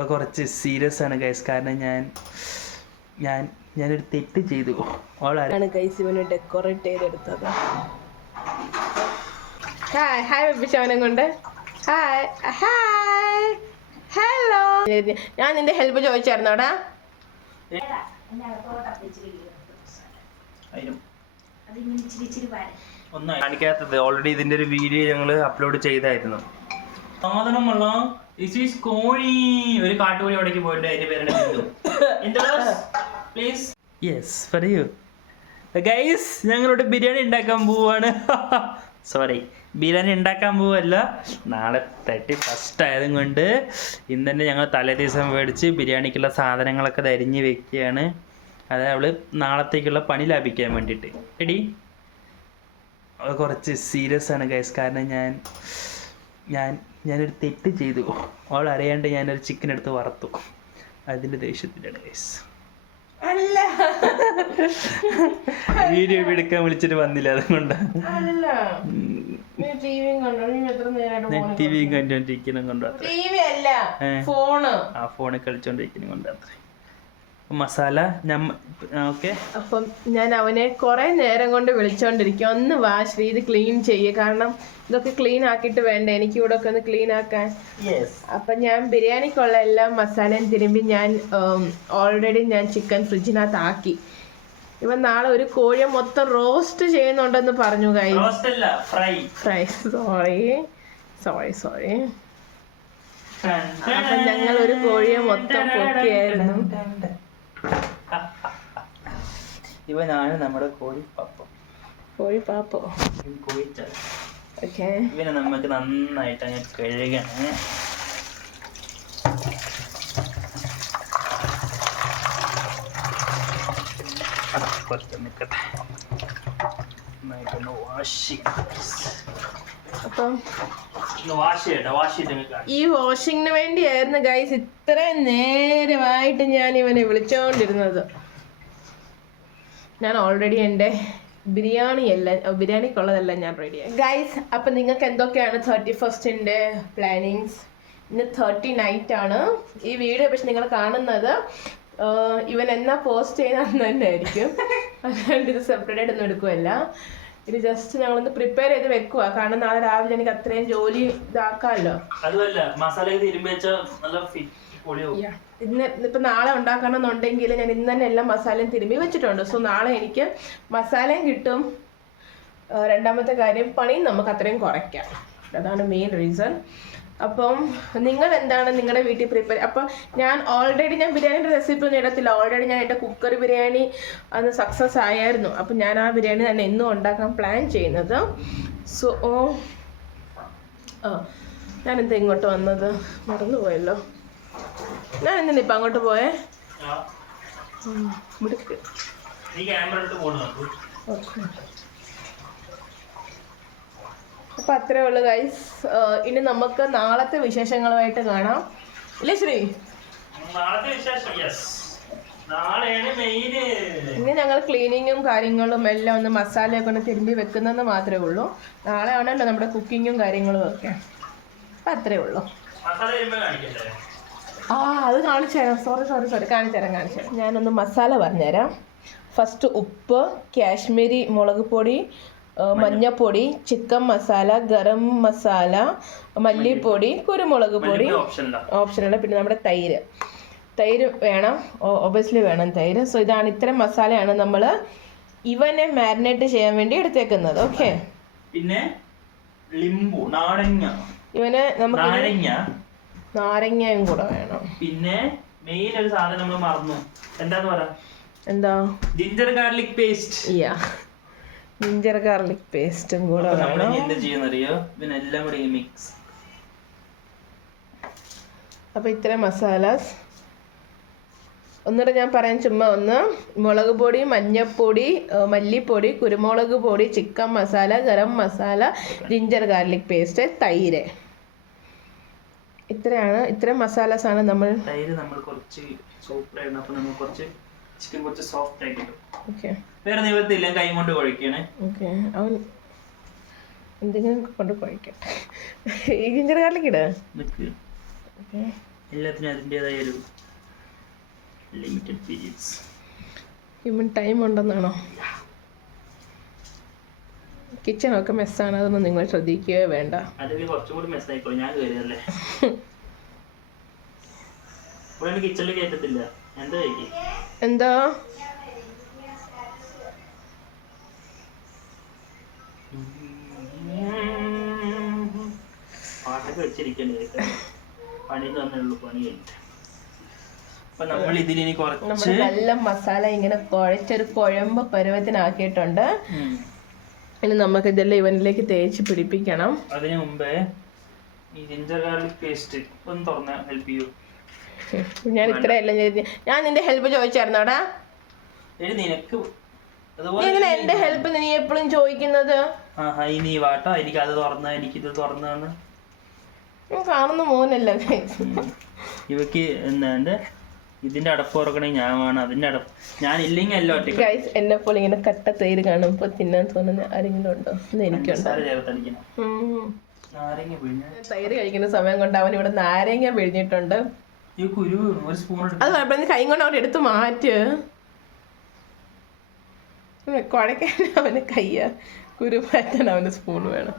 അത് കുറച്ച് സീരിയസ് ആണ് ഗൈസ് കാരണം ഞാൻ ഞാൻ ഞാനൊരു തെറ്റ് ചെയ്തു. ആണ് ഗൈസ് ഇവന് ഡെക്കറേറ്റ് ചെയ്തെടുത്തത്. ഹായ് ഹായ് വെപ്പിച്ചവനെ കൊണ്ട്. ഹായ് ഹായ് ഹലോ ഞാൻ നിന്റെ ഹെൽപ്പ് ചോദിച്ചായിരുന്നോടാ ഒന്നും കാണിക്കാത്തത്. ഓൾറെഡി ഇതിന്റെ ഒരു വീഡിയോ ഞങ്ങൾ അപ്ലോഡ് ചെയ്തായിരുന്നു. സാധനമുള്ള ദിസ് ഒരു കാട്ടുകോഴി അവിടേക്ക് പോയിട്ട് അതിന്റെ പേരാണ് പ്ലീസ് യെസ് പറയൂ ഗൈസ് ഞങ്ങളോട് ബിരിയാണി ഉണ്ടാക്കാൻ പോവാണ്. സോറി ബിരിയാണി ഉണ്ടാക്കാൻ പോവല്ല. നാളെ തേർട്ടി ഫസ്റ്റ് ആയതും കൊണ്ട് ഇന്ന് തന്നെ ഞങ്ങൾ തലേ ദിവസം മേടിച്ച് ബിരിയാണിക്കുള്ള സാധനങ്ങളൊക്കെ ധരിഞ്ഞ് വെക്കുകയാണ്. അത് അവൾ നാളത്തേക്കുള്ള പണി ലാഭിക്കാൻ വേണ്ടിയിട്ട്. എടി കുറച്ച് സീരിയസ് ആണ് ഗൈസ് കാരണം ഞാൻ ഞാൻ ഞാനൊരു തെറ്റ് ചെയ്തു. അവൾ അറിയാണ്ട് ഞാനൊരു ചിക്കൻ എടുത്ത് വറുത്തു. അതിന്റെ ദേഷ്യത്തിന്റെ ഡേസ് അല്ല. വീഡിയോ എടുക്കാൻ വിളിച്ചിട്ട് വന്നില്ല അതുകൊണ്ടാണ് ടി വിയും കണ്ടോണ്ടിരിക്കണം കൊണ്ട്. ഫോണ്. ആ ഫോണിൽ കളിച്ചോണ്ടിരിക്കണം കൊണ്ട് അത്ര. മസാല ഓക്കെ. അപ്പം ഞാൻ അവനെ കുറെ നേരം കൊണ്ട് വിളിച്ചോണ്ടിരിക്കും. ഒന്ന് വാ ശ്രീ ഇത് ക്ലീൻ ചെയ്യുക കാരണം ഇതൊക്കെ ക്ലീൻ ആക്കിയിട്ട് വേണ്ട? എനിക്ക് ഇവിടെ ഒക്കെ ഒന്ന് ക്ലീൻ ആക്കാൻ. അപ്പൊ ഞാൻ ബിരിയാണിക്കുള്ള എല്ലാ മസാലയും തിരുമ്പി ഞാൻ ഓൾറെഡി ഞാൻ ചിക്കൻ ഫ്രിഡ്ജിനകത്ത് ആക്കി ഇവൻ നാളെ ഒരു കോഴിയെ മൊത്തം റോസ്റ്റ് ചെയ്യുന്നുണ്ടെന്ന് പറഞ്ഞു കൈ റോസ്റ്റ് അല്ല fry fry sorry sorry sorry അപ്പൊ ഞങ്ങൾ ഒരു കോഴിയെ മൊത്തം പൊക്കിയായിരുന്നു. ഇവനാണ് നമ്മുടെ കോഴി പപ്പം കോഴി പാപ്പോ കോഴിച്ച. ഓക്കെ. ഇവനെ നമുക്ക് നന്നായിട്ട് അങ്ങ് കഴുകണേ. കുറച്ച് നിൽക്കട്ടെ നന്നായിട്ടൊന്ന് വാഷ് ചെയ്ത് നിങ്ങൾക്ക് ഈ വാഷിങ്ങിന് വേണ്ടിയായിരുന്നു ഗൈസ് ഇത്രയും നേരമായിട്ട് ഞാൻ ഇവനെ വിളിച്ചോണ്ടിരുന്നത്. ഞാൻ ഓൾറെഡി എന്റെ ബിരിയാണി എല്ലാം ബിരിയാണിക്കുള്ളതെല്ലാം ഞാൻ റെഡിയായി ഗൈസ് അപ്പം നിങ്ങൾക്ക് എന്തൊക്കെയാണ് തേർട്ടി ഫസ്റ്റിന്റെ പ്ലാനിങ്സ് ഇന്ന് തേർട്ടി നൈറ്റ് ആണ്. ഈ വീഡിയോ പക്ഷെ നിങ്ങൾ കാണുന്നത് ഇവൻ എന്നാ പോസ്റ്റ് ചെയ്യുന്ന തന്നെ ആയിരിക്കും. അതുകൊണ്ട് ഇത് സെപ്പറേറ്റ് ആയിട്ടൊന്നും എടുക്കുമല്ല ഇത് ജസ്റ്റ് ഞങ്ങളൊന്ന് പ്രിപ്പയർ ചെയ്ത് വെക്കുക കാരണം നാളെ രാവിലെ എനിക്ക് അത്രയും ജോലി ഇതാക്കാമല്ലോ. അതുമല്ല മസാല നല്ല. ഇന്ന് ഇപ്പം നാളെ ഉണ്ടാക്കണമെന്നുണ്ടെങ്കിൽ ഞാൻ ഇന്ന് തന്നെ എല്ലാ മസാലയും തിരുമ്പി വെച്ചിട്ടുണ്ട്. സോ നാളെ എനിക്ക് മസാലയും കിട്ടും. രണ്ടാമത്തെ കാര്യം പണിയും നമുക്ക് അത്രയും കുറയ്ക്കാം. അതാണ് മെയിൻ റീസൺ അപ്പം നിങ്ങൾ എന്താണ് നിങ്ങളുടെ വീട്ടിൽ പ്രിപ്പയർ അപ്പം ഞാൻ ഓൾറെഡി ഞാൻ ബിരിയാണിയുടെ റെസിപ്പി ഒന്നും ഇടത്തില്ല. ഓൾറെഡി ഞാൻ എന്റെ കുക്കർ ബിരിയാണി അന്ന് സക്സസ് ആയായിരുന്നു. അപ്പം ഞാൻ ആ ബിരിയാണി തന്നെ എന്നും ഉണ്ടാക്കാൻ പ്ലാൻ ചെയ്യുന്നത്. സോ ഓ ആ എന്താ ഇങ്ങോട്ട് വന്നത്? മറന്നുപോയല്ലോ. ഞാൻ എന്തിനാ ഇപ്പം അങ്ങോട്ട് പോയേ? മിടുക്ക് ഓക്കെ. അപ്പം അത്രേ ഉള്ളൂ ഗൈസ് ഇനി നമുക്ക് നാളത്തെ വിശേഷങ്ങളുമായിട്ട് കാണാം. ഇല്ലേ ശ്രീ? ഇനി ഞങ്ങൾ ക്ലീനിങ്ങും കാര്യങ്ങളും എല്ലാം ഒന്ന് മസാലയൊക്കെ ഒന്ന് തിരുമ്പി വെക്കുന്നതെന്ന് മാത്രമേ ഉള്ളൂ. നാളെ ആണല്ലോ നമ്മുടെ കുക്കിങ്ങും കാര്യങ്ങളും ഒക്കെ. അപ്പം അത്രേ ഉള്ളൂ. ആ അത് കാണിച്ചു തരാം. സോറി സോറി സോറി കാണിച്ചു തരാം കാണിച്ചു തരാം. ഞാനൊന്ന് മസാല പറഞ്ഞുതരാം. ഫസ്റ്റ് ഉപ്പ് കാശ്മീരി മുളക് പൊടി മഞ്ഞപ്പൊടി ചിക്കൻ മസാല ഗരം മസാല മല്ലിപ്പൊടി കുരുമുളക് പൊടി ഓപ്ഷൻ ഉണ്ട് പിന്നെ നമ്മുടെ തൈര്. തൈര് വേണം. ഓബിയസ്ലി വേണം തൈര്. സോ ഇതാണ് ഇത്രയും മസാലയാണ് നമ്മൾ ഇവനെ മാരിനേറ്റ് ചെയ്യാൻ വേണ്ടി എടുത്തേക്കുന്നത്. ഓക്കെ പിന്നെ ലിംബു നാരങ്ങ. ഇവന് നമുക്ക് നാരങ്ങ. നാരങ്ങയും കൂടെ വേണം. പിന്നെ മെയിൻ ഒരു സാധനം നമ്മൾ മറന്നു. എന്താന്ന് പറ? എന്താ? Ginger garlic paste yeah ginger garlic പേസ്റ്റും കൂടെ അപ്പൊ വേണം. എന്താ ചെയ്യുന്നറിയോ? പിന്നെ എല്ലാം കൂടി മിക്സ് അപ്പോൾ ഇത്രയും മസാലാസ്. ഒന്നുകൂടെ ഞാൻ പറയാൻ ചുമ്മാ ഒന്ന്. മുളക് പൊടി മഞ്ഞപ്പൊടി മല്ലിപ്പൊടി കുരുമുളക് പൊടി chicken masala garam masala ginger garlic paste തൈര്. ഇത്രയാണ്. ഇത്രയും മസാലാസ് ആണ് നമ്മൾ തൈര് നമ്മൾ കുറച്ച് സൂപ്പറായിരുന്നു അപ്പൊ നമ്മൾ കുറച്ച് ചിക്കൻ കുറച്ച് സോഫ്റ്റ് ആയി കിട്ടും ഓക്കെ. വേറെ നിവർത്തില്ല കൈ കൊണ്ട് കുഴക്കണേ ഓക്കെ. അവൻ എന്തെങ്കിലും കൊണ്ട് കുഴക്കട്ടെ ഈ ജിഞ്ചർ ഗാർലിക് ഇട. എല്ലാത്തിനും അതിന്റെതായ ഒരു ലിമിറ്റഡ് പീരിയഡ്സ് ഹ്യൂമൻ ടൈം ഉണ്ടെന്നാണോ? കിച്ചണൊക്കെ മെസ്സാണ് അതൊന്നും നിങ്ങൾ ശ്രദ്ധിക്കുകയോ വേണ്ട. അല്ലെങ്കിൽ കുറച്ചുകൂടി മെസ്സായിക്കോ ഞാൻ കയറിയല്ലേ കിച്ചണിൽ കയറ്റത്തില്ല. എന്താ പാട്ടൊക്കെ വെച്ചിരിക്കണ്ടേ പണി കഴിഞ്ഞിട്ട് നമ്മൾ ഇതിലിനി കുറച്ച് നല്ല മസാല ഇങ്ങനെ കുഴച്ചൊരു കുഴമ്പ് പരുവത്തിനാക്കിയിട്ടുണ്ട്. ഇനി നമുക്ക് ഇതെല്ലാം ഇവനിലേക്ക് തേച്ച് പിടിപ്പിക്കണം. അതിനു മുമ്പേ ഈ ജിഞ്ചർ ഗാർലിക് പേസ്റ്റ് ഒന്ന് തുറന്ന് ഹെൽപ്പ് ചെയ്യൂ. ഞാൻ ഇത്രയെല്ലാം ചെയ്ത് ഞാൻ നിന്റെ ഹെൽപ്പ് ചോദിച്ചായിരുന്നോടാ? എടി നിനക്ക് നീ അതുപോലെ എങ്ങനെ എന്റെ ഹെൽപ്പ് നീ എപ്പോഴും ചോദിക്കുന്നത്? നീ വാട്ടോ എനിക്ക് അത് തുറന്ന എനിക്ക് ഇത് തുറന്നാണ് കാണുന്ന മോനല്ല ഇവക്ക് എന്താണ്ട് ഇതിന്റെ അടപ്പ് തുറക്കണേ ഞാൻ വേണം അതിന്റെ അടപ്പ്. ഞാൻ ഇല്ലെങ്കിൽ എല്ലാം ഒറ്റ ഗൈസ് എന്നെ പോലെ ഇങ്ങനെ കട്ട തൈര് കാണുമ്പോ തിന്നാൻ തോന്നുന്ന ആരെങ്കിലും ഉണ്ടോ? എനിക്ക് എനിക്കുണ്ട്. തൈര് കഴിക്കുന്ന സമയം കൊണ്ട് അവൻ ഇവിടെ നാരങ്ങ പിഴിഞ്ഞിട്ടുണ്ട്. ഈ കുരു ഒരു സ്പൂൺ അത് കുഴപ്പമില്ല നീ കൈ കൊണ്ട് അവിടെ എടുത്ത് മാറ്റ്. കുഴക്കാൻ അവന് കയ്യ. കുരു മാറ്റാൻ അവന് സ്പൂൺ വേണം.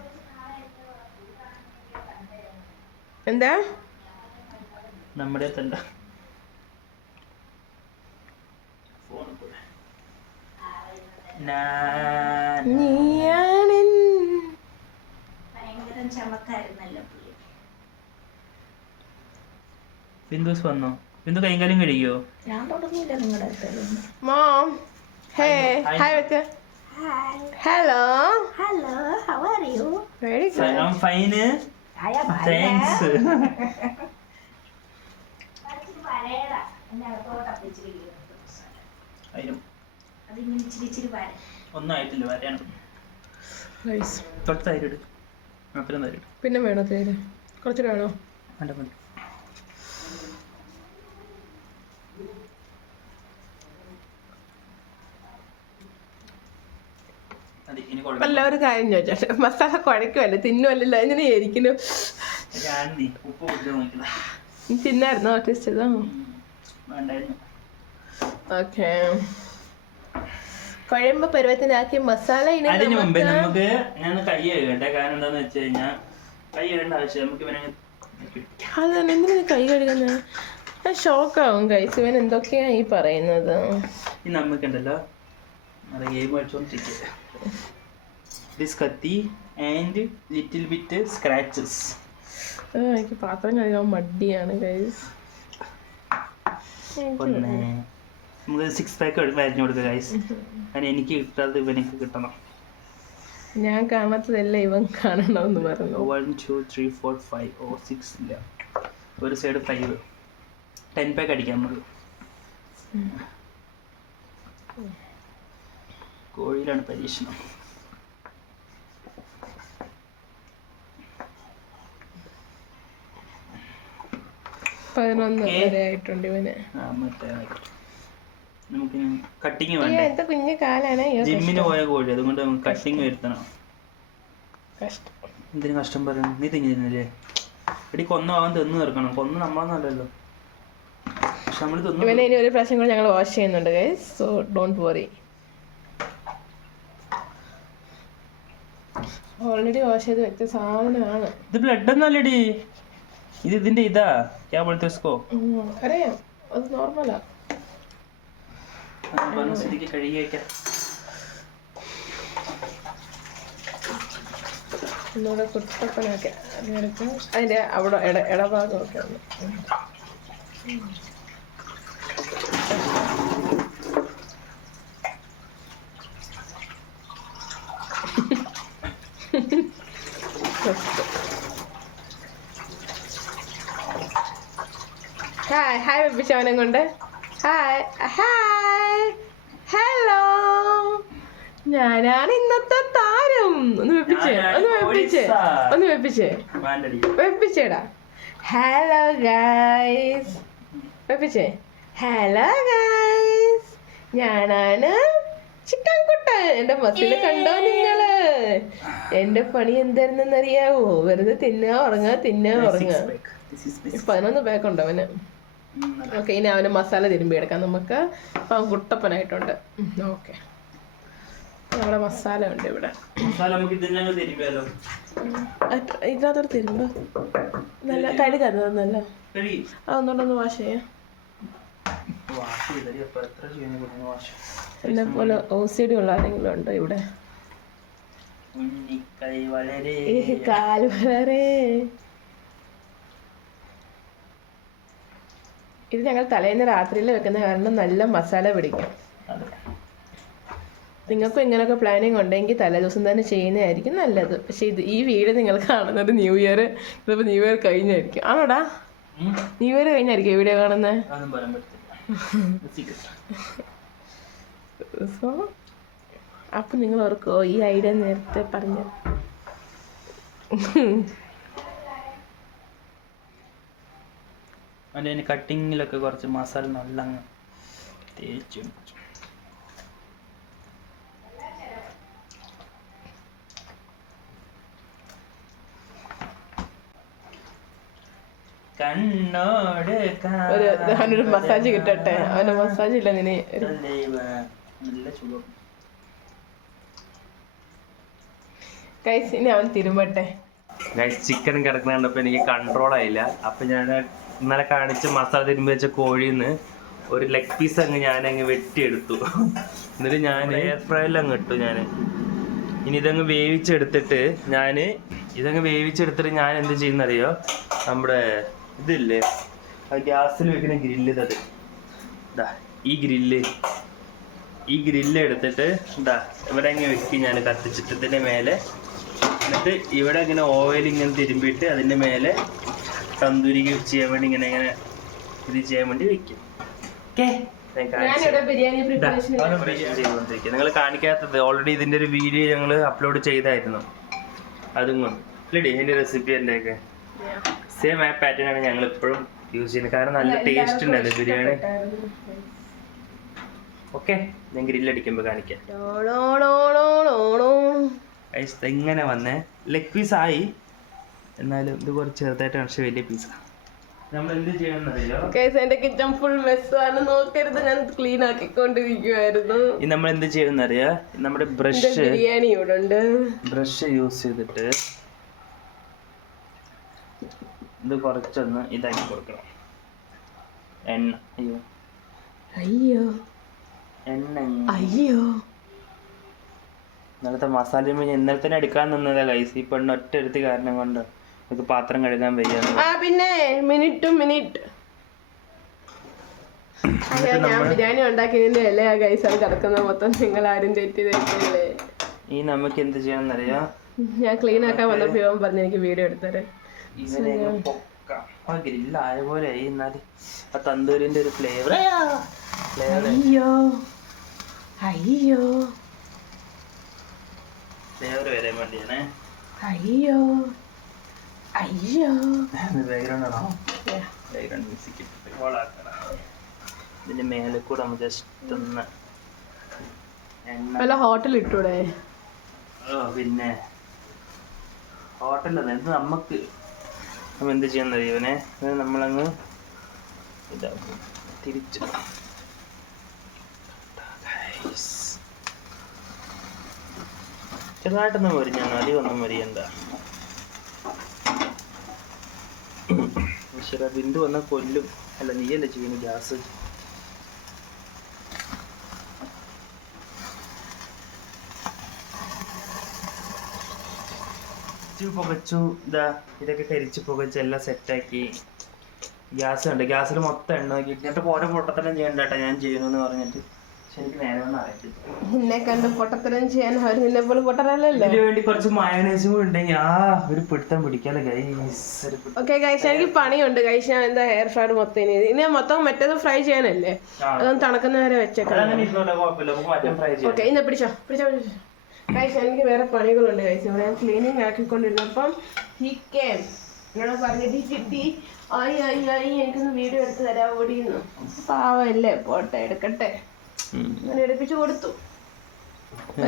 എന്താ? നമ്മുടെ ഫോണ് പോലെ. ഞാൻ ബിന്ദുസ് വന്നോ? ബിന്ദു കൈകാലും കഴിയോ മോം ഹേ Hi. ഹായ് വെക്ക്. Hello. Hello, how are you? Very. Good am thanks തൊട്ട് തൈരിട് അത്രയും തൈരിട് പിന്നെ വേണോ തേര് കുറച്ചുകൂടെ വേണോ? വേണ്ട മതി വല്ല ഒരു കാര്യം ചോദിച്ചോട്ടെ. മസാല കുഴക്കുമല്ലേ തിന്നുമല്ലല്ലോ എങ്ങനെ ഇരിക്കുന്നു? തിന്നായിരുന്നോ? ടേസ്റ്റ് ചെയ്തോ? ഓക്കെ കുഴമ്പ് പരുവത്തിനാക്കി മസാല അതിന് മുമ്പേ നമുക്ക് ഞാൻ കൈ കഴുകട്ടെ. കാരണം എന്താന്ന് വെച്ച് കഴിഞ്ഞാൽ കൈ കഴുകേണ്ട ആവശ്യം നമുക്ക് ഇവനെ അത് തന്നെ എന്തിനാ കൈ കഴുകുന്നത് ഞാൻ ഷോക്കാവും കൈസ് ഇവൻ എന്തൊക്കെയാ ഈ പറയുന്നത്? നമുക്കുണ്ടല്ലോ ഗെയിം കളിച്ചോണ്ടിരിക്കുക. കത്തി and little bit scratches scratches. എനിക്ക് പാത്രം കഴുകാൻ മടിയാണ് ഗൈസ് പിന്നെ. നമുക്ക് സിക്സ് പാക്ക് വരഞ്ഞു കൊടുക്കുക ഗൈസ് കാരണം എനിക്ക് കിട്ടാതെ ഇവനക്ക് കിട്ടണം. ഞാൻ കാണാത്തതെല്ലാം ഇവൻ കാണണമെന്ന് പറഞ്ഞു. One two three four five oh six ഇല്ല. ഒരു സൈഡ് ഫൈവ് ടെൻ പാക്ക് അടിക്കാം നമുക്ക്. കോഴിയിലാണ് പരീക്ഷണം. പതിനൊന്ന് Okay. വരെ ആയിട്ടുണ്ട് ഇവന്. ആ മറ്റേ നമുക്ക് കട്ടിങ് വേണ്ടേ? എന്താ കുഞ്ഞു കാലാണ്. അയ്യോ ജിമ്മിന് പോയ കോഴി അതുകൊണ്ട് നമുക്ക് കട്ടിങ് വരുത്തണം. കഷ്ടം. എന്തിനു കഷ്ടം പറയണം? നീ തിന്നിരുന്നില്ലേ? എടി കൊന്ന തിന്നു തീർക്കണം. കൊന്ന് നമ്മളൊന്നല്ലല്ലോ പക്ഷെ നമ്മൾ തിന്നു ഇവനെ ഇനി ഒരു പ്രാവശ്യം കൂടി ഞങ്ങൾ വാഷ് ചെയ്യുന്നുണ്ട് guys so don't worry already wash ചെയ്ത് വെച്ച സാധനമാണ്. ഇത് ബ്ലഡ് ഒന്നല്ലടി ഇത് ഇതിന്റെ ഇതാ ക്യാ ബോളത്തെ ഉസ്കോ ഉം, അറിയാം. അത് നോർമലാ പറഞ്ഞ സ്ഥിതിക്ക് കഴുകി വയ്ക്കാം ഒന്നുകൂടെ കുട്ടപ്പനൊക്കെ അതിനെടുത്ത് അതിന്റെ അവിടെ ഇട ഇടഭാഗമൊക്കെ ഉണ്ട് ഹായ് ഹായ് വെപ്പിച്ചവനം കൊണ്ട്. ഹായ് ഹായ് ഹലോ ഞാനാണ് ഇന്നത്തെ താരം. ഒന്ന് വെപ്പിച്ചേ ഒന്ന് വെപ്പിച്ചേ ഒന്ന് വെപ്പിച്ചേ. വെപ്പിച്ചേടാ. ഹലോ ഗൈസ് വെപ്പിച്ചേ. ഹലോ ഗൈസ് ഞാനാണ് ചിക്കൻ കുട്ടൻ എന്റെ മസിൽ കണ്ടോ നിങ്ങൾ? എന്റെ പണി എന്തായിരുന്നെന്നറിയാവോ? വെറുതെ തിന്നാ ഉറങ്ങാ തിന്നാ ഉറങ്ങാ. പതിനൊന്ന് പേക്കുണ്ടോ അവന്? ഓക്കെ ഇനി അവന് മസാല തിരുമ്പി എടുക്കാം. നമുക്ക് അപ്പം കുട്ടപ്പനായിട്ടുണ്ട്. ഓക്കെ. നമ്മുടെ മസാല ഉണ്ട് ഇവിടെ. ഇതിനകത്തോട് തിരുമ്പ്. നല്ല കഴുകരുത് നല്ല കഴി അതൊന്നുകൊണ്ടൊന്ന് വാഷ് ചെയ്യാം. എന്നെ പോലെ ഒ സി ഡി ഉള്ള ആരെങ്കിലും ഉണ്ടോ ഇവിടെ? കാൽ വളരെ ഈ കാൽ വളരെ ഇത് ഞങ്ങൾ തലേന്ന് രാത്രിയിൽ വെക്കുന്ന കാരണം നല്ല മസാല പിടിക്കും. നിങ്ങൾക്കും ഇങ്ങനെയൊക്കെ പ്ലാനിങ് ഉണ്ടെങ്കിൽ തലേ ദിവസം തന്നെ ചെയ്യുന്നതായിരിക്കും നല്ലത്. പക്ഷെ ഇത് ഈ വീട് നിങ്ങൾ കാണുന്നത് ന്യൂ ഇയർ ഇതിപ്പോൾ ന്യൂ ഇയർ കഴിഞ്ഞായിരിക്കും. ആണോടാ? ന്യൂ ഇയർ കഴിഞ്ഞായിരിക്കും വീഡിയോ കാണുന്നത് സോ അപ്പം നിങ്ങൾ ഓർക്കോ ഈ ഐഡിയ നേരത്തെ പറഞ്ഞു അതിന് കട്ടിങ്ങിലൊക്കെ കുറച്ച് മസാല നല്ല അങ്ങ് തേച്ച്. കണ്ണോട് ഒരു അവനൊരു മസാജ് കിട്ടട്ടെ? അവന് മസാജ് ഇല്ല നിന്നെ നല്ല ചൂട്. കൈസ് ഇനി അവൻ തിരുമ്പട്ടെ. ചിക്കൻ കിടക്കുന്ന കണ്ടപ്പോ എനിക്ക് കൺട്രോൾ ആയില്ല. അപ്പൊ ഞാൻ ഇന്നലെ കാണിച്ച് മസാല തിരുമ്പി വെച്ച കോഴിന്ന് ഒരു ലെഗ് പീസ് അങ്ങ് ഞാൻ അങ്ങ് വെട്ടിയെടുത്തു. എന്നിട്ട് ഞാൻ എയർ ഫ്രൈയിൽ അങ്ങ് ഇട്ടു ഞാൻ ഇനി ഇതങ്ങ് വേവിച്ചെടുത്തിട്ട് ഞാൻ ഇതങ്ങ് വേവിച്ചെടുത്തിട്ട് ഞാൻ എന്ത് ചെയ്യുന്നറിയോ? നമ്മുടെ ഇതില്ലേ? ഗ്യാസിൽ വെക്കുന്ന ഗ്രില്ല് ഇതത്. ഇതാ ഈ ഗ്രില്ല്. ഈ ഗ്രില്ല് എടുത്തിട്ട് ഇതാ ഇവിടെ അങ്ങ് വെക്കി ഞാൻ കത്തിച്ചിട്ടതിന്റെ മേലെ. എന്നിട്ട് ഇവിടെ ഇങ്ങനെ ഓയിൽ ഇങ്ങനെ തിരുമ്പിയിട്ട് അതിന്റെ മേലെ തന്തൂരി ചെയ്യാൻ വേണ്ടി ഇങ്ങനെ ഇങ്ങനെ ഇത് ചെയ്യാൻ വേണ്ടി വെക്കും. ഓക്കെ. ഞാനിവിടെ ബിരിയാണി പ്രിപ്പറേഷൻ നിങ്ങൾ കാണിക്കാത്തത് ഓൾറെഡി ഇതിന്റെ ഒരു വീഡിയോ ഞങ്ങൾ അപ്ലോഡ് ചെയ്തായിരുന്നു. അതും കൊണ്ട് ഇതിന്റെ റെസിപ്പി എന്റെ ഒക്കെ സെയിം ആ പാറ്റേൺ ആണ് ഞങ്ങൾ ഇപ്പോഴും യൂസ് ചെയ്യുന്നത്. കാരണം നല്ല ടേസ്റ്റ് ഉണ്ടായിരുന്നു ബിരിയാണി. ഓക്കെ ഞാൻ ഗ്രില്ലടിക്കുമ്പോൾ കാണിക്കാം. ഇങ്ങനെ വന്നേ? ലെഗ് പീസ് ആയി. എന്നാലും ഇത് കുറച്ച് ചെറുതായിട്ടാണ് പക്ഷെ വലിയ പീസാണ് നമ്മൾ എന്ത് ചെയ്യണമെന്നറിയോ? എന്റെ കിച്ചൺ ഫുൾ മെസ്സാണ് നോക്കരുത് ഞാൻ ക്ലീൻ ആക്കിക്കൊണ്ടിരിക്കുവായിരുന്നു. ഇനി നമ്മൾ എന്ത് നമ്മുടെ ബ്രഷ് ബിരിയാണി ഇവിടെ ഉണ്ട്. ബ്രഷ് യൂസ് ചെയ്തിട്ട് ഇത് കുറച്ചൊന്ന് ഇതാക്കി കൊടുക്കണം. എണ്ണ അയ്യോ. അയ്യോ. എണ്ണ അയ്യോ. ഇന്നലത്തെ മസാല ഇന്നലെ തന്നെ എടുക്കാൻ നിന്നതാ കൈസ് ഈ പെണ്ണ് ഒറ്റ എടുത്ത് കാരണം കൊണ്ട്? നമുക്ക് പാത്രം കഴുകാൻ വയ്യ ആ പിന്നെ മിനിറ്റ് ടു മിനിറ്റ് ഞാൻ ബിരിയാണി ഉണ്ടാക്കിയതിന്റെ ഇലയാ ഗൈസ് അത് കിടക്കുന്ന മൊത്തം നിങ്ങൾ ആരും തെറ്റി തെറ്റില്ലേ ഈ നമുക്ക് എന്ത് ചെയ്യണമെന്നറിയോ ഞാൻ ക്ലീൻ ആക്കാൻ വന്നപ്പോ ഇവൻ പറഞ്ഞു എനിക്ക് വീഡിയോ ആ ഗ്രില്ല് ആയ പോലെ ആയി എന്നാൽ ആ തന്തൂരിന്റെ ഒരു ഫ്ലേവർ ഫ്ലേവർ അയ്യോ. അയ്യോ. ഫ്ലേവർ വരെ വേണ്ടിയാണ്. അയ്യോ. അയ്യോ. ബാക്ക്ഗ്രൗണ്ട് മ്യൂസിക് ഓളാക്കണം ഇതിന്റെ മേലെ കൂടെ നമ്മൾ ജസ്റ്റ് ഒന്ന് വല്ല ഹോട്ടൽ ഇട്ടൂടെ? പിന്നെ. ഹോട്ടലിൽ ഇത് നമുക്ക് നമ്മൾ എന്ത് ചെയ്യാൻ ഇവനെ? ഇത് നമ്മളങ്ങ് ഇതാക്കും. തിരിച്ചു. ചെറുതായിട്ടൊന്നും മരിഞ്ഞാണ് അധികം ഒന്നും മരിയണ്ട ഈശ്വര ബിന്ദു വന്ന കൊല്ലും. അല്ല നീയല്ലേ ചെയ്യുന്നു ഗ്യാസ്? പുകച്ചു ഇതാ ഇതൊക്കെ കരിച്ച് പുകച്ച് എല്ലാം സെറ്റാക്കി ഗ്യാസ് ഉണ്ട് ഗ്യാസിൽ മൊത്തം എണ്ണ നോക്കി. എന്നിട്ട് ഓരോ പൊട്ടത്തരം ചെയ്യണ്ട ഞാൻ ചെയ്യുന്നു എന്ന് പറഞ്ഞിട്ട്. നിന്നെ കണ്ട് പൊട്ടത്തരം ചെയ്യാൻ അവർ നിന്നെ പോലെ പൊട്ടറല്ലല്ലോ ഇതിന് വേണ്ടി കുറച്ച് മയോനൈസും കൂടി ഉണ്ടെങ്കിൽ ആ ഒരു പിടുത്തം പിടിക്കാലോ ഗൈസ്. ഓക്കെ ഗൈസ് എനിക്ക് പണിയുണ്ട്. ഗൈസ് ഞാൻ എന്താ ഹെയർ ഫ്രൈഡ് മൊത്തം ഇനി. ഇനി മൊത്തം മറ്റേത് ഫ്രൈ ചെയ്യാനല്ലേ. അതൊന്ന് തണക്കുന്ന വരെ വെച്ചേക്കാം അതങ്ങനെ ഇരുന്നോട്ടെ? കുഴപ്പമില്ല. നമുക്ക് മറ്റേ ഫ്രൈ ചെയ്യാം. ഓക്കെ ഇന്ന് പിടിച്ചോ. പിടിച്ചോ പിടിച്ചോ. ഗൈസ് എനിക്ക് വേറെ പണികളുണ്ട് ഗൈസ് ഇവിടെ ഞാൻ ക്ലീനിങ് ആക്കിക്കൊണ്ടിരുന്നപ്പം ഹി കേം എന്നോട് പറഞ്ഞിട്ട് ഈ കിട്ടി ആയി ആയി ആയി. എനിക്കൊന്ന് വീഡിയോ എടുത്ത് തരാൻ ഓടിയിരുന്നു പാവല്ലേ പോട്ടെ എടുക്കട്ടെ. അങ്ങനെ എടുപ്പിച്ചു കൊടുത്തു.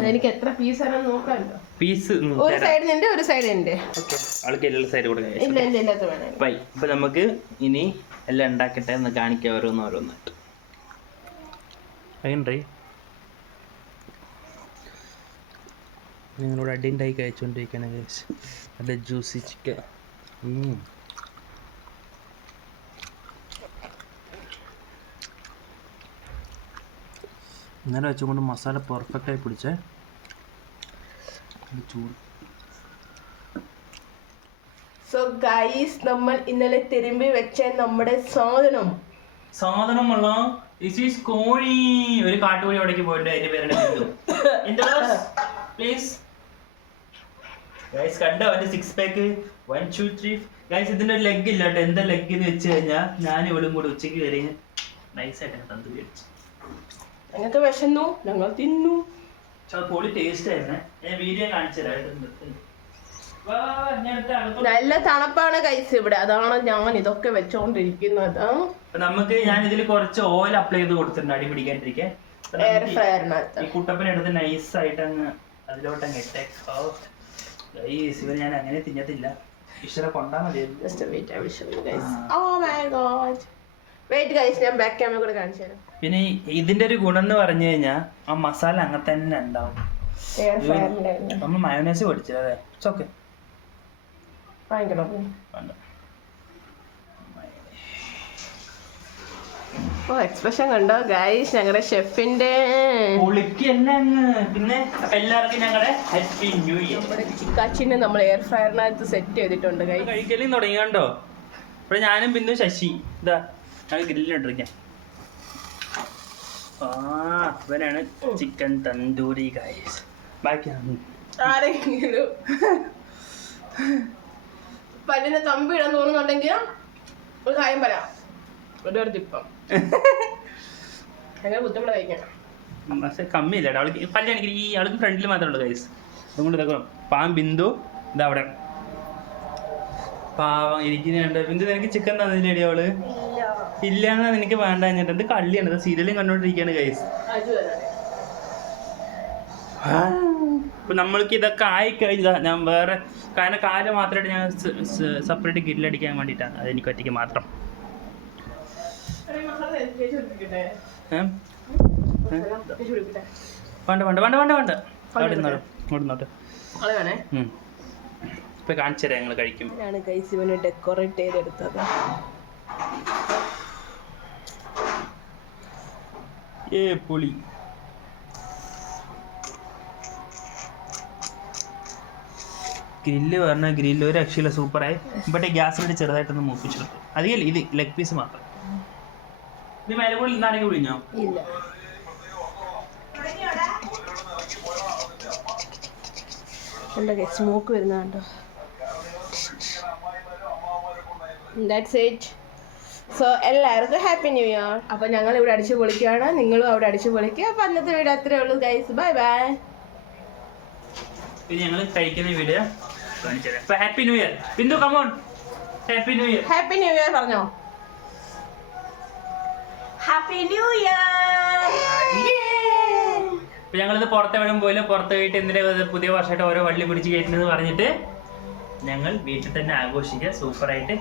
എനിക്ക് എത്ര പീസ് ആണെന്ന് നോക്കാമല്ലോ. പീസ് ഒരു സൈഡ് നിന്റെ ഒരു സൈഡ് എന്റെ ഓക്കെ ആൾക്ക് എല്ലാ സൈഡ് കൊടുക്കാം ഇല്ല ഇല്ല ഇല്ലാത്ത വേണം. ബൈ ഇപ്പൊ നമുക്ക് ഇനി എല്ലാം ഉണ്ടാക്കട്ടെ എന്ന് കാണിക്കാം ഓരോന്ന് ഓരോന്നായിട്ട്. ഭയങ്കര നിങ്ങളോട് അടിയുണ്ടായി കഴിച്ചുകൊണ്ടിരിക്കുകയാണ് നല്ല ജ്യൂസി ചിക്കൻ ഇന്നലെ വെച്ചുകൊണ്ട് മസാല പെർഫെക്റ്റായി പിടിച്ചേ. ചൂട്. സോ ഗൈസ് നമ്മൾ ഇന്നലെ തിരുമ്പി വെച്ച നമ്മുടെ സാധനം. സാധനമുള്ള ഇസ് ഈസ് കോഴി. ഒരു കാട്ടുകോഴി അവിടേക്ക് പോയിട്ട് അതിന്റെ പേരുടെ പ്ലീസ് ഗൈസ് കണ്ടോ? അവന്റെ six pack one two three guys ഇതിന്റെ ലെഗ് ഇല്ല കേട്ടോ. എന്താ ലെഗ് എന്ന് വെച്ച് കഴിഞ്ഞാൽ ഞാൻ ഇവിടും കൂടെ ഉച്ചയ്ക്ക് വരെ നൈസായിട്ട് തന്ത് മേടിച്ചു ഞങ്ങൾക്ക് വിശന്നു. ഞങ്ങൾ തിന്നു. പൊളി ടേസ്റ്റ് ആയിരുന്നേ. ഞാൻ വീഡിയോ കാണിച്ചു തരാം വാ, ഞാൻ എടുത്ത് അകത്തോട്ട് നല്ല തണുപ്പാണ് കൈസ് ഇവിടെ. അതാണ് ഞാൻ ഇതൊക്കെ വെച്ചോണ്ടിരിക്കുന്നത്. നമുക്ക് ഞാൻ ഇതിൽ കുറച്ച് ഓയിൽ അപ്ലൈ ചെയ്ത് കൊടുത്തിട്ടുണ്ട്. അടി പിടിക്കാണ്ടിരിക്കാൻ എയർ നമുക്ക് ഫ്രയറിനകത്ത് ഈ കുട്ടപ്പനെ എടുത്ത് നൈസ് ആയിട്ട് അങ്ങ് അതിലോട്ട് അങ്ങ് ഇട്ടേ ഇവർ ഞാൻ അങ്ങനെ തിന്നത്തില്ല. ഈശ്വര കൊണ്ടാ മതി just wait I will show you guys oh my God wait ഞാൻ ബാക്ക് ക്യാമറ കൂടെ കാണിച്ചു തരാം. പിന്നെ ഈ- ഇതിന്റെ ഒരു ഗുണം എന്ന് പറഞ്ഞു കഴിഞ്ഞാൽ ആ മസാല അങ്ങനെ തന്നെ ഉണ്ടാവും. എയർ നമ്മൾ മയോനൈസ് പഠിച്ചത് അതെ? ഇറ്റ്സ് ഓക്കെ വാങ്ങിക്കണം? വേണ്ട. ഓ എക്സ്പ്രഷൻ കണ്ടോ? ഗൈസ് ഞങ്ങളുടെ ഷെഫിന്റെ പൊളിക്ക് തന്നെ അങ്ങ്. പിന്നെ അപ്പൊ എല്ലാവർക്കും ഞങ്ങളുടെ ഹാപ്പി ന്യൂ ഇയർ നമ്മുടെ ചിക്കാച്ചിനെ നമ്മൾ എയർ ഫ്രയറിനകത്ത് സെറ്റ് ചെയ്തിട്ടുണ്ട് ഗൈസ് കഴിക്കലും തുടങ്ങി കണ്ടോ? ഇപ്പൊ ഞാനും പിന്നെ ശശി. ഇതാ. ഞങ്ങൾ ഗ്രില്ലിട്ടിരിക്കാം ആ ഇവനാണ് ചിക്കൻ തന്തൂരി ഗൈസ് ബാക്കിയാണ് ആരെങ്കിലും പല്ലിന് തമ്പി ഇടാൻ തോന്നുന്നുണ്ടെങ്കിൽ ഒരു കാര്യം പറയാം. ഒരു ഒരു തിപ്പം. അങ്ങനെ ബുദ്ധിമുട്ട് കഴിക്കണം പക്ഷെ കമ്മിയില്ല അവൾക്ക് പല്ലാണെങ്കിൽ ഈ അവൾക്ക് ഫ്രണ്ടിൽ മാത്രമേ ഉള്ളൂ ഗൈസ് അതുകൊണ്ട് ഇതൊക്കെ പാം ബിന്ദു ഇതാ അവിടെ. പാവം ഇരിക്കുന്നുണ്ട് ബിന്ദു നിനക്ക് ചിക്കൻ തന്നില്ലേടി അവൾ? ഇല്ല എനിക്ക് നിനക്ക് വേണ്ട എന്ത് ഇത് കള്ളിയാണ് ഇത് സീരിയലും കണ്ടോണ്ടിരിക്കുകയാണ് ഗൈസ് ഇപ്പൊ നമ്മൾക്ക് ഇതൊക്കെ ആയി കഴിഞ്ഞാൽ ഞാൻ വേറെ കാരണം കാൽ മാത്രമായിട്ട് ഞാൻ സെപ്പറേറ്റ് ഗില്ലടിക്കാൻ വേണ്ടിട്ടാണ് അതെനിക്ക് ഒറ്റയ്ക്ക് മാത്രം. വേണ്ട വേണ്ട വേണ്ട വേണ്ട വേണ്ട. അവിടെ നിന്നോളൂ ഇങ്ങോട്ട് നോട്ട് വേണേ ഇപ്പൊ കാണിച്ചു തരാം ഞങ്ങൾ കഴിക്കും ഡെക്കറേറ്റ് ചെയ്തെടുത്തത്. ഏ പുളി ഗ്രില്ല് പറഞ്ഞ ഗ്രില്ല് ഒരു രക്ഷയില്ല സൂപ്പറായി ബട്ട് ഗ്യാസിലിട്ട് ചെറുതായിട്ടൊന്ന് മൂപ്പിച്ചെടുത്തു. അധികം ഇത് ലെഗ് പീസ് മാത്രം. ഇത് മേലെ കൂടി ഇന്നാണെങ്കിൽ വിളിഞ്ഞോ ഇല്ല. എന്താ ഗൈസ് സ്മോക്ക് വരുന്നുണ്ടോ ദാറ്റ്സ് ഇറ്റ് സോ എല്ലാവർക്കും ഹാപ്പി ന്യൂ ഇയർ അപ്പോൾ ഞങ്ങൾ ഇവിടെ അടിച്ചു പൊളിക്കുകയാണ്. നിങ്ങളും അവിടെ അടിച്ചു പൊളിക്കുക അപ്പോൾ അന്നത്തെ വീഡിയോ അത്രേ ഉള്ളൂ ഗൈസ് ബൈ ബൈ ഞങ്ങൾ കഴിക്കുന്ന video happy new year Bindu come on happy new year happy new year പറഞ്ഞോ? ഹാപ്പി ന്യൂ ഇയർ ഞങ്ങളിത് പുറത്തെ വിടും പോയില്ല. പുറത്ത് പോയിട്ട് എന്തിനാ പുതിയ വർഷമായിട്ട് ഓരോ വള്ളി പിടിച്ച് കയറ്റുന്നത് പറഞ്ഞിട്ട് ഞങ്ങൾ വീട്ടിൽ തന്നെ ആഘോഷിക്കുക. സൂപ്പറായിട്ട്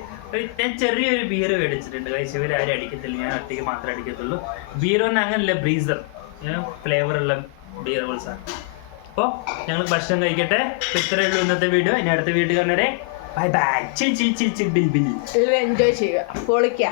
ഞാൻ ചെറിയൊരു ബിയർ മേടിച്ചിട്ടുണ്ട്. കഴിച്ച് ആരും അടിക്കത്തില്ല. ഞാൻ ഒറ്റയ്ക്ക് മാത്രമേ അടിക്കത്തുള്ളൂ. പറഞ്ഞാൽ അങ്ങനല്ല ബ്രീസർ ഫ്ലേവർ ഉള്ള ബിയറുകൾസാണ് അപ്പോൾ ഞങ്ങൾ ഭക്ഷണം കഴിക്കട്ടെ. ഇത്രയേ ഉള്ളൂ ഇന്നത്തെ വീഡിയോ ഇനി അടുത്ത വീഡിയോ കണ്ടേ bye bye chill chill chill chill bill bill. Enjoy ചെയ്യുക. പൊളിക്കുക